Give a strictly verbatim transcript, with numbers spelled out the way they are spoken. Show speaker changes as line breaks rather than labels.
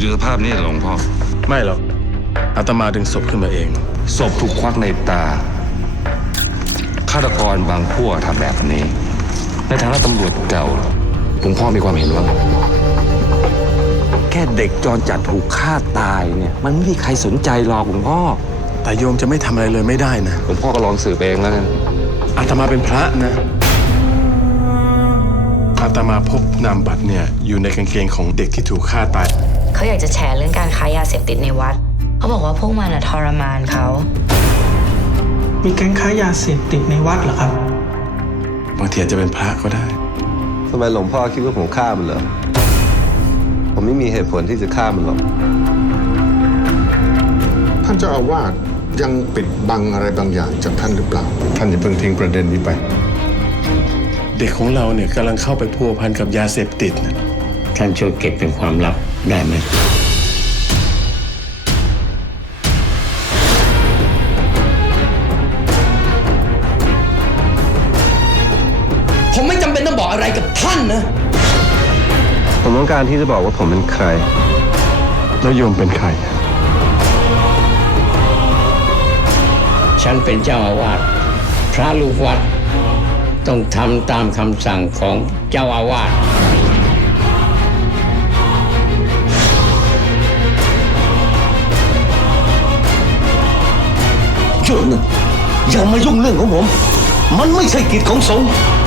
อยู่สภาพนี้เหรอหลวงพ่อ
ไม่หรอกอาตมาดึงศพขึ้นมาเอง
ศพถูกควักในตาฆาตกรบางพวกทำแบบนี้ในฐานะตำรวจเก่าหลวงพ่อมีความเห็นว่าแค่เด็กจรจัดถูกฆ่าตายเนี่ยมันไม่มีใครสนใจหรอกหลวงพ่อ
แต่โยมจะไม่ทำอะไรเลยไม่ได้นะ
หลวงพ่อก็ลองสืบเองแล้วกัน
อาตมาเป็นพระนะอาตมาพบนามบัตรเนี่ยอยู่ในกางเกงของเด็กที่ถูกฆ่าตาย
เขาอยากจะแฉเรื่องการค้ายาเสพติดในวัดเขาบอกว่าพวกมันอะทรมานเขา
มีแก๊งค้ายาเสพติดในวัดเหรอครับ
บางทีอาจจะเป็นพระก็ได้
ทำไมหลวงพ่อคิดว่าผมฆ่ามันเหรอผมไม่มีเหตุผลที่จะฆ่ามันหรอก
ท่านเจ้าอาวาสยังปิดบังอะไรบางอย่างจากท่านหรือเปล่าท่านอย่าเพิ่งทิ้งประเด็นนี้ไป
เด็กของเราเนี่ยกำลังเข้าไปพัวพันกับยาเสพติดนะ
ท่านช่วยเก็บเป็นความลับได้ไหม
ผมไม่จำเป็นต้องบอกอะไรกับท่านนะ
ผมต้องการที่จะบอกว่าผมเป็นใคร
แล้วโยมเป็นใคร
ฉันเป็นเจ้าอาวาสพระลูกวัดต้องทำตามคำสั่งของเจ้าอาวาส
หยุดนะอย่ามายุ่งเรื่องของผมมันไม่ใช่กิจของสงฆ์